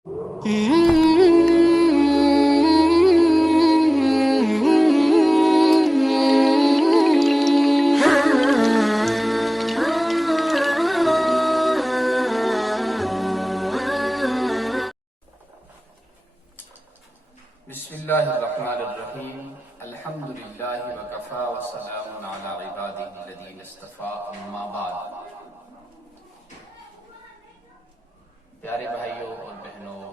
بسم اللہ الرحمن الرحیم الحمد للہ وکفا وسلام علی عبادہ الذین اصطفیٰ اما بعد۔ پیارے بھائیوں اور بہنوں،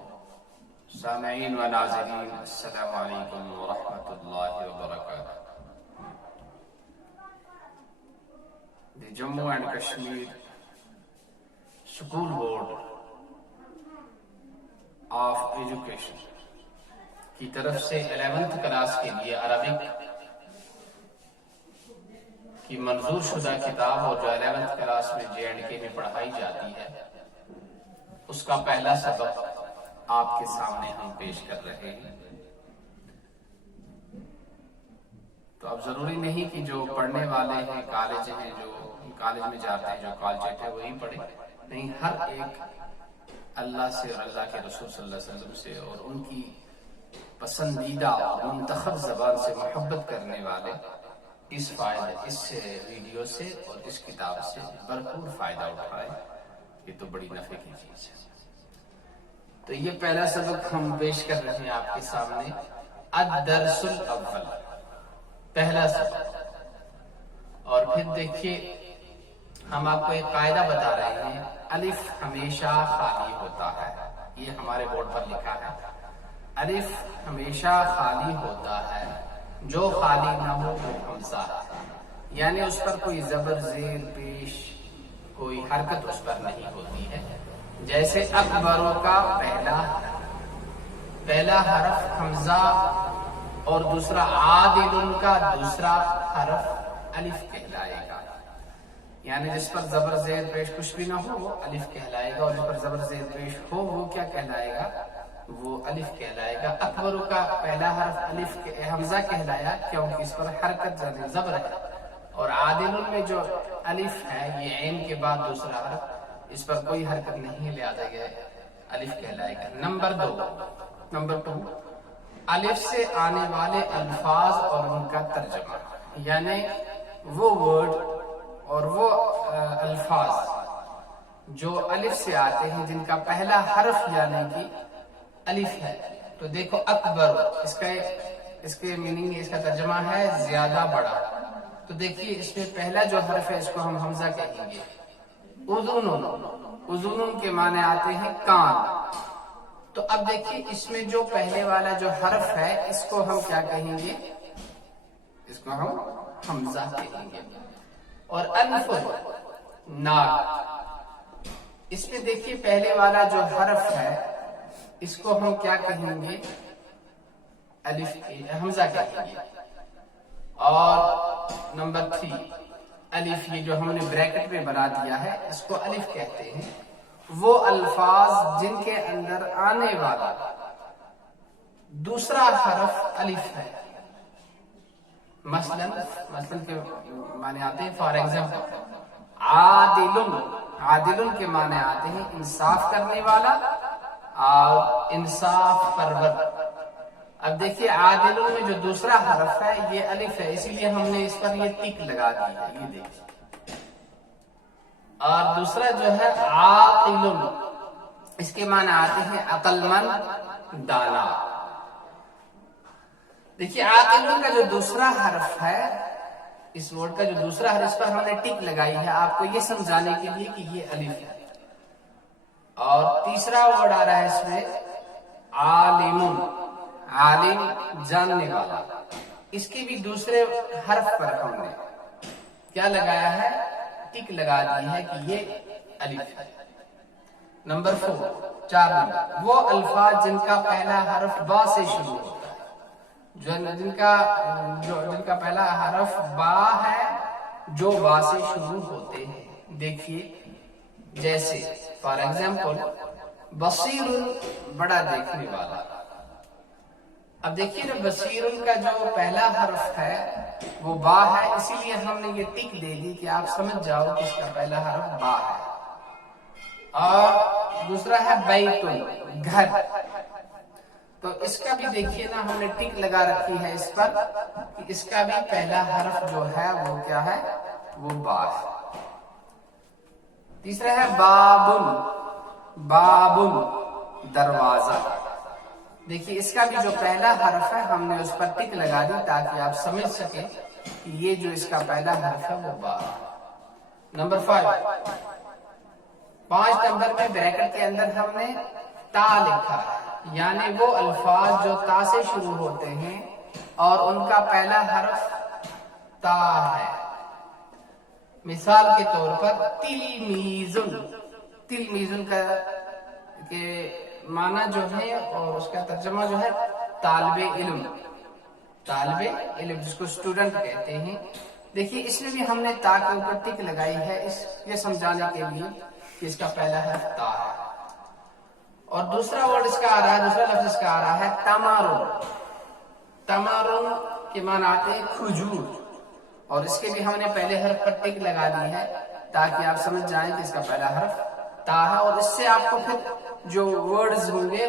سامعین و ناظرین، السلام علیکم ورحمۃ اللہ وبرکاتہ۔ The Jammu and Kashmir school board of education کی طرف سے 11th کلاس کے لیے عربک کی منظور شدہ کتاب، اور جو 11th کلاس میں JNK میں پڑھائی جاتی ہے، اس کا پہلا سبق آپ کے سامنے ہم پیش کر رہے ہیں۔ تو اب ضروری نہیں کہ جو پڑھنے والے ہیں کالج ہیں، جو کالج میں جاتے ہیں، جو کالجیٹ ہے وہی پڑھیں، نہیں، ہر ایک اللہ سے اور اللہ کے رسول صلی اللہ علیہ وسلم سے اور ان کی پسندیدہ منتخب زبان سے محبت کرنے والے اس ویڈیو سے اور اس کتاب سے بھرپور فائدہ اٹھائیں۔ یہ تو بڑی نفع کی چیز ہے۔ تو یہ پہلا سبق ہم پیش کر رہے ہیں آپ کے سامنے، الدرس الاول، پہلا سبق۔ اور پھر دیکھیے، ہم آپ کو ایک قاعدہ بتا رہے ہیں، الف ہمیشہ خالی ہوتا ہے، یہ ہمارے بورڈ پر لکھا ہے، الف ہمیشہ خالی ہوتا ہے، جو خالی نہ ہو وہ حمزہ ہے، یعنی اس پر کوئی زبر زیر پیش کوئی حرکت اس پر نہیں ہوتی ہے۔ جیسے اکبروں کا پہلا حرف حمزہ اور دوسرا عادل کا دوسرا حرف الف کہلائے گا، یعنی جس پر زبر زیر پیش کچھ بھی نہ ہو وہ الف کہلائے گا، اور جس پر زبر زیر پیش ہو وہ کیا کہلائے گا؟ وہ الف کہلائے گا۔ اکبروں کا پہلا حرف حمزہ کہلایا کیونکہ اس پر حرکت زبر ہے، اور عادل میں جو الف ہے یہ عین کے بعد دوسرا حرف، اس پر کوئی حرکت نہیں، لہذا یہ الف کہلائے گا۔ نمبر 2، الف سے آنے والے الفاظ اور ان کا ترجمہ، یعنی وہ ورڈ اور وہ الفاظ جو الف سے آتے ہیں جن کا پہلا حرف یعنی کہ الف ہے۔ تو دیکھو اکبر، اس کے میننگ، اس کا ترجمہ ہے زیادہ بڑا۔ تو دیکھیے اس میں پہلا جو حرف ہے اس کو ہم حمزہ کہیں گے۔ اذن کے معنی آتے ہیں کان۔ تو اب دیکھیے اس میں جو پہلے والا جو حرف ہے اس کو ہم کیا کہیں گے؟ اس کو ہم حمزہ کہیں گے۔ اور انف، ناک، اس میں دیکھیے پہلے والا جو حرف ہے اس کو ہم کیا کہیں گے؟ حمزہ کہیں گے۔ اور نمبر 3، الف، یہ جو ہم نے بریکٹ میں بنا دیا ہے اس کو الف کہتے ہیں، وہ الفاظ جن کے اندر آنے والا دوسرا حرف الف ہے۔ مثلا کے معنی آتے ہیں، فار ایگزامپل عادل کے معنی آتے ہیں انصاف کرنے والا اور انصاف پرور۔ اب دیکھیے عادل میں جو دوسرا حرف ہے یہ الف ہے، اسی لیے ہم نے اس پر یہ ٹک لگا دی ہے، یہ دیکھیے۔ اور دوسرا جو ہے عاقل، اس کے معنی آتے ہیں عقل مند، دانا۔ دیکھیے عاقل کا جو دوسرا حرف ہے، اس ورڈ کا جو دوسرا حرف، اس پر ہم نے ٹک لگائی ہے آپ کو یہ سمجھانے کے لیے کہ یہ الف ہے۔ اور تیسرا ورڈ آ رہا ہے اس میں عالم، جاننے والا، اس کے بھی دوسرے حرف پر ہم نے کیا لگایا ہے؟ ٹک لگا دی ہے کہ یہ الف ہے۔ نمبر 4، وہ الفاظ جن کا پہلا حرف با سے شروع ہوتا ہے، جن کا پہلا حرف با ہے، جو با سے شروع ہوتے ہیں۔ دیکھیے جیسے فار ایگزامپل بصیر، بڑا دیکھنے والا۔ اب دیکھیے نا، بصیر کا جو پہلا حرف ہے وہ با ہے، اسی لیے ہم نے یہ ٹک دے دی کہ آپ سمجھ جاؤ کہ اس کا پہلا حرف با ہے۔ اور دوسرا ہے بیت، گھر. تو اس کا بھی دیکھیے نا ہم نے ٹک لگا رکھی ہے اس پر کہ اس کا بھی پہلا حرف جو ہے وہ کیا ہے؟ وہ با ہے. تیسرا ہے بابن. بابن دروازہ. دیکھیے اس کا بھی جو پہلا حرف ہے ہم نے اس پر ٹک لگا دی تاکہ آپ سمجھ سکیں کہ یہ جو اس کا پہلا حرف ہے وہ با. نمبر 5، 5 نمبر میں بریکٹ کے اندر ہم نے تا لکھا ہے، یعنی وہ الفاظ جو تا سے شروع ہوتے ہیں اور ان کا پہلا حرف تا ہے. مثال کے طور پر تلمیذن. تلمیذن کا کے معنی جو ہے اور اس کا ترجمہ جو ہے طالب علم. طالب علم جس کو اسٹوڈنٹ کہتے ہیں. دیکھیے اس میں بھی ہم نے تا کے اوپر ٹک لگائی ہے یہ سمجھانے کے لیے کہ اس کا پہلا حرف تا ہے. اور دوسرا ورڈ اس کا آ رہا ہے، دوسرا لفظ اس کا آ رہا ہے تمارن. تمارن کے معنی آتے ہیں کھجور، اور اس کے بھی ہم نے پہلے حرف پر ٹک لگا دی ہے تاکہ آپ سمجھ جائیں کہ اس کا پہلا حرف تا ہے. اور اس سے آپ کو پھر جو ورڈز ہوں گے،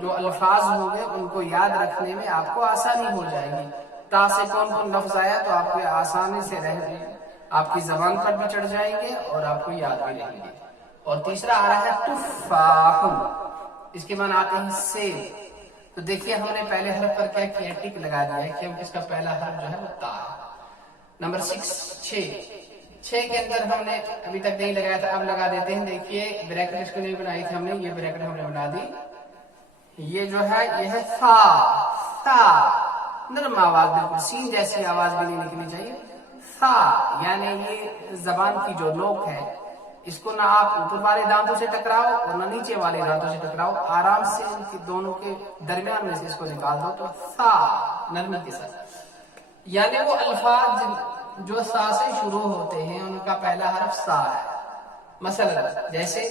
جو الفاظ ہوں گے، ان کو یاد رکھنے میں آپ کو آسانی ہو جائے گی. تا سے کون کون لفظ آیا تو آپ کو آسانی سے آپ کی زبان پر بھی چڑھ جائیں گے اور آپ کو یاد بھی رہیں گے. اور تیسرا آ رہا ہے تفاح. اس کے معنی آتے ہیں سیب. تو دیکھیے ہم نے پہلے حرف پر کیا کیا؟ ٹک لگا دیا ہے کیونکہ اس کا پہلا حرف جو ہے وہ تا ہے. نمبر 6، 6 کے اندر ہم نے ابھی تک نہیں لگایا تھا، اب لگا دیتے ہیں. دیکھیے بریکٹ اس کو نہیں بنائی تھی ہم نے، یہ بریکٹ ہم نے بنا دی. یہ جو ہے یہ ہے فا. فا نرم آواز، بالکل سین جیسی آواز بھی نہیں نکلنی چاہیے. فا یعنی یہ زبان کی جو نوک ہے، اس کو نہ آپ اوپر والے دانتوں سے ٹکراؤ اور نہ نیچے والے دانتوں سے ٹکراؤ، آرام سے ان کی دونوں کے درمیان میں سے اس کو نکال دو تو فا نرمی کے ساتھ. یعنی وہ الفاظ جو سا سے شروع ہوتے ہیں ان کا پہلا حرف سا ہے. مثلا جیسے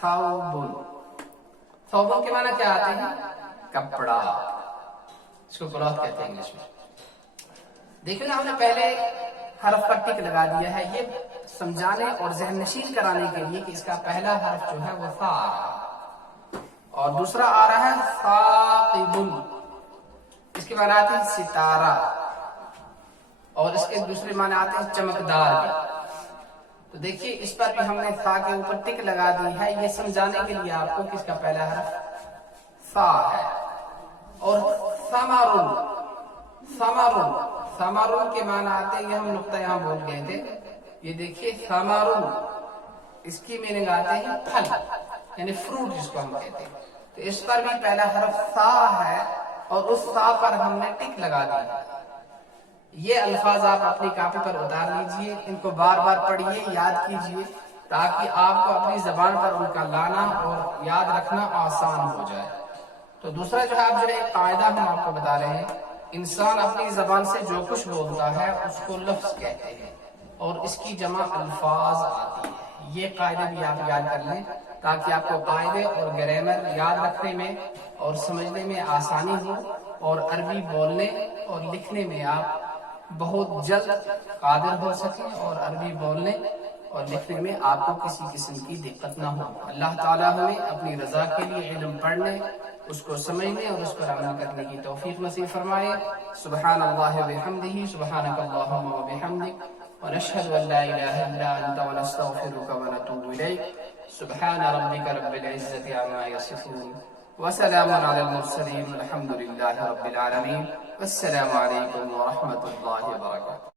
ثوبن. ثوبن کے معنی کیا آتے ہیں؟ کپڑا. اس کو کلوتھ کہتے ہیں انگلش میں. دیکھیں نا ہم نے پہلے حرف پر ٹک لگا دیا ہے یہ سمجھانے اور ذہن نشین کرانے کے لیے کہ اس کا پہلا حرف جو ہے وہ ثا آ رہا ہے. اور دوسرا آ رہا ہے ثاقبن. اس کے معنی آتے ہیں ستارہ، اور اس کے دوسرے معنی آتے ہیں چمکدار بھی. تو دیکھیے اس پر بھی ہم نے ثا کے اوپر ٹک لگا دی ہے یہ سمجھانے کے لیے آپ کو کہ اس کا پہلا حرف ثا ہے. اور ثمرن. ثمرن، ثمرن کے معنی آتے ہیں، یہ ہم نقطہ یہاں بول گئے تھے. یہ دیکھیے ثمرن اس کی میننگ آتے ہیں پھل، یعنی فروٹ جس کو ہم کہتے ہیں. تو اس پر بھی پہلا حرف ثا ہے اور اس ثا پر ہم نے ٹک لگا دی. یہ الفاظ آپ اپنی کاپی پر اتار لیجئے، ان کو بار بار پڑھیے، یاد کیجئے تاکہ آپ کو اپنی زبان پر ان کا لانا اور یاد رکھنا آسان ہو جائے. تو دوسرا جو ہے اب جو ایک قاعدہ ہم آپ کو بتا رہے ہیں، انسان اپنی زبان سے جو کچھ بولتا ہے اس کو لفظ کہتے ہیں اور اس کی جمع الفاظ آتی ہے. یہ قاعدے بھی آپ یاد کر لیں تاکہ آپ کو قاعدے اور گرامر یاد رکھنے میں اور سمجھنے میں آسانی ہو اور عربی بولنے اور لکھنے میں آپ بہت جلد قادر ہو سکیں اور عربی بولنے اور لکھنے میں آپ کو کسی قسم کی دقت نہ ہو. اللہ تعالیٰ ہمیں اپنی رضا کے لیے علم پڑھنے، اس کو سمجھنے اور اس پر عمل کرنے کی توفیق نصیب فرمائے. سبحان اللہ و بحمدہ، سبحانک اللہم و بحمدک، ونشہد ان لا الہ الا انت ونستغفرک ونتوب الیک. سبحان ربک رب العزة عما یصفون وسلام علی المرسلین والحمد للہ رب العالمین. والسلام علیکم ورحمۃ اللہ وبرکاتہ.